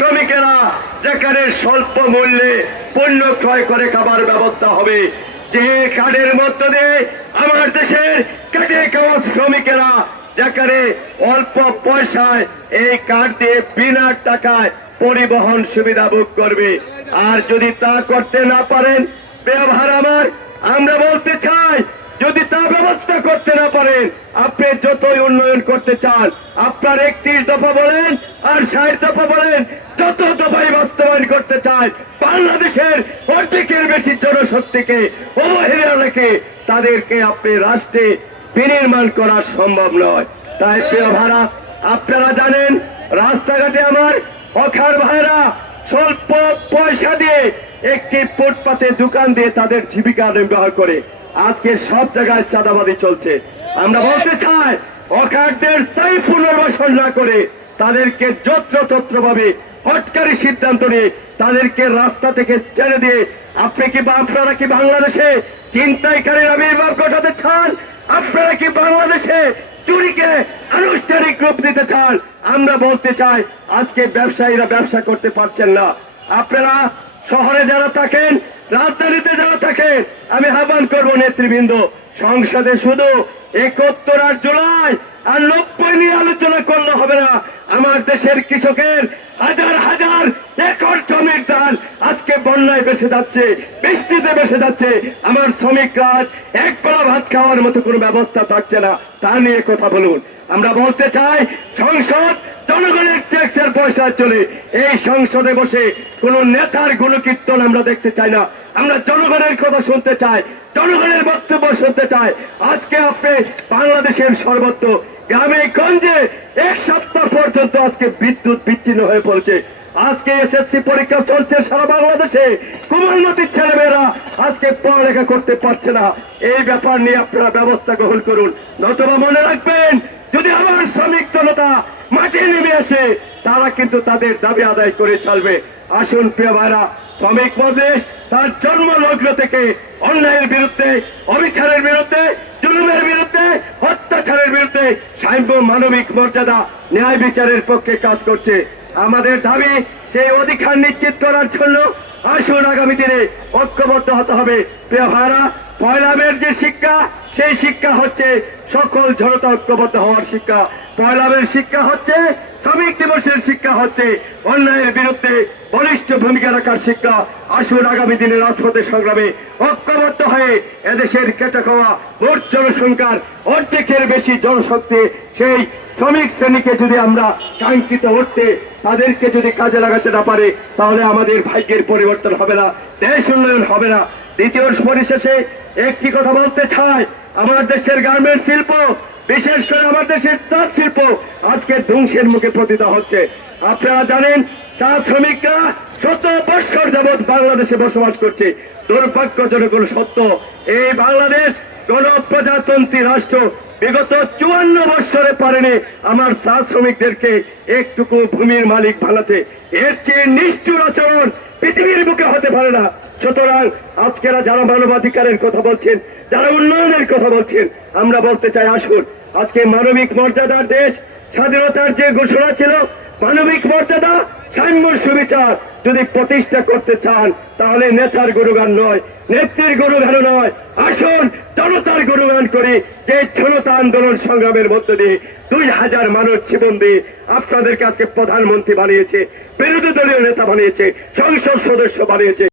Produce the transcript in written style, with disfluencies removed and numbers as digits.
শ্রমিকেরা যেখানে স্বল্প মূল্যে পণ্য ক্রয় করে খাবার ব্যবস্থা হবে, যে কার্ডের মধ্য দিয়ে আমার দেশের খেটে খাওয়া শ্রমিকেরা যেখানে অল্প পয়সায় এই কার্ড দিয়ে বিনা টাকায় পরিবহন সুবিধা ভোগ করবে। আর যদি তা করতে না পারেন, ব্যবহার আমার আমরা বলতে চাই, যদি তা ব্যবস্থা করতে না পারেন, আপনি যতই উন্নয়ন করতে চান, আপনার 31 দফা বলেন আর 60 দফা বলেন, যত দফাই বাস্তবায়ন করতে চান, বাংলাদেশের অর্ধেকের বেশি জনশক্তিকে অবহেলা রেখে তাদেরকে আপনি রাষ্ট্রে বিনির্মাণ করা সম্ভব নয়। তাই প্রিয় ভাইরা, আপনারা জানেন রাস্তাঘাটে আমার হকার ভাইরা স্বল্প পয়সা দিয়ে একটি ফুটপাতে দোকান দিয়ে তাদের জীবিকা নির্বাহ করে। আজকে সব জায়গায় চাঁদাবাজি চলছে। আমরা বলতে চাই, হকারদের স্থায়ী পুনর্বাসন না করে তাদেরকে যত্রতত্র ভাবে হটকারী সিদ্ধান্ত নিয়ে তাদেরকে রাস্তা থেকে ছেড়ে দিয়ে আপনারা কি বাংলাদেশে ছিনতাইকারীর আবির্ভাব ঘটাতে চান? আপনারা কি বাংলাদেশে চুরিকে আনুষ্ঠানিক রূপ দিতে চান? আমরা বলতে চাই, আজকে ব্যবসায়ীরা ব্যবসা করতে পারছেন না। আপনারা শহরে যারা থাকেন, রাজধানীতে যারা থাকেন, আমি আহ্বান করবো নেতৃবৃন্দ, সংসদে শুধু 71 আর জুলাই আর 90 নিয়ে আলোচনা করলে হবে না। আমার দেশের কৃষকের হাজার হাজার একর জমির ধান আজকে বন্যায় ভেসে যাচ্ছে, বৃষ্টিতে ভেসে যাচ্ছে। আমার শ্রমিকরা আজ এক বেলা ভাত খাওয়ার মতো কোনো ব্যবস্থা থাকছে না, তা নিয়ে কথা বলুন। আমরা বলতে চাই, সংসদ জনগণের ট্যাক্সের পয়সা চলে। এই সংসদে বসে কোন নেতার গুণকীর্তন আমরা দেখতে চাই না। আমরা জনগণের কথা শুনতে চাই, জনগণের বক্তব্য শুনতে চাই। আজকে আপনি বাংলাদেশের সর্বত্র গ্রামে গঞ্জে 1 সপ্তাহ পর্যন্ত আজকে বিদ্যুৎ বিচ্ছিন্ন হয়ে পড়েছে। আজকে এসএসসি পরীক্ষা চলছে সারা বাংলাদেশে, কোমলমতির ছেলেমেয়েরা আজকে পড়ালেখা করতে পারছে না। এই ব্যাপার নিয়ে আপনারা ব্যবস্থা গ্রহণ করুন, নতুবা মনে রাখবেন, যদি আমার শ্রমিক জনতা মাঠে নেমে আসে, তারা কিন্তু তাদের দাবি আদায় করে চলবে। আসুন প্রিয় ভাইরা, শ্রমিক মজলিস তার জন্মলগ্ন থেকে অন্যায়ের বিরুদ্ধে, অবিচারের বিরুদ্ধে, জুলুমের বিরুদ্ধে, অত্যাচারের বিরুদ্ধে সাম্য, মানবিক মর্যাদা, ন্যায় বিচারের পক্ষে কাজ করছে। আমাদের দাবি সেই অধিকার নিশ্চিত করার জন্য আসুন আগামী দিনে ঐক্যবদ্ধ হতে হবে। প্রিয় ভাইরা, পয়লা মের যে শিক্ষা, সেই শিক্ষা হচ্ছে সকল জনতা ঐক্যবদ্ধ হওয়ার শিক্ষা। পয়লা মের শিক্ষা হচ্ছে, শ্রমিক দিবসের শিক্ষা হচ্ছে অন্যায়ের বিরুদ্ধে বলিষ্ঠ ভূমিকা রাখার শিক্ষা। আসুন আগামী দিনে রাজপথে সংগ্রামে ঐক্যবদ্ধ হয়ে এদেশের কেটে খাওয়া মোট জনসংখ্যার অর্ধেকের বেশি জনশক্তি সেই শ্রমিক শ্রেণীকে যদি আমরা কাঙ্ক্ষিত অর্থে তাদেরকে যদি কাজে লাগাতে না পারে, তাহলে আমাদের ভাগ্যের পরিবর্তন হবে না, দেশ উন্নয়ন হবে না। দ্বিতীয় পরিশেষে একটি কথা বলতে চাই, আমার দেশের গার্মেন্টস শিল্প, বিশেষ করে আমার দেশের তাঁত শিল্প আজকে ধ্বংসের মুখে পতিত হচ্ছে। আপনারা জানেন, চা শ্রমিকরা 100 বছর যাবৎ বাংলাদেশে বসবাস করছে। দুর্ভাগ্যজনক সত্য, এই বাংলাদেশ গণপ্রজাতন্ত্রী রাষ্ট্র বিগত 54 বছরে পারেনি আমার চা শ্রমিকদেরকে একটুকু ভূমির মালিক বানাতে। এর চেয়ে নিষ্ঠুর আচরণ পৃথিবীর বুকে হতে পারে না। সুতরাং আজকেরা যারা মানবাধিকারের কথা বলছেন, যারা উন্নয়নের কথা বলছেন, আমরা বলতে চাই, আসুন আজকে মানবিক মর্যাদার দেশ, স্বাধীনতার যে ঘোষণা ছিল, মানবিক মর্যাদা, সাম্য, সুবিচার যদি প্রতিষ্ঠা করতে চান, তাহলে নেতার গুণগান নয়, নেত্রীর গুণগান নয়, আসুন জনতার গুণগান করি। যে জনতা আন্দোলন সংগ্রামের মধ্যে দিয়ে 2000 মানুষ জীবন দিয়ে আপনাদেরকে আজকে প্রধানমন্ত্রী বানিয়েছে, বিরোধী দলীয় নেতা বানিয়েছে, সংসদ সদস্য বানিয়েছে।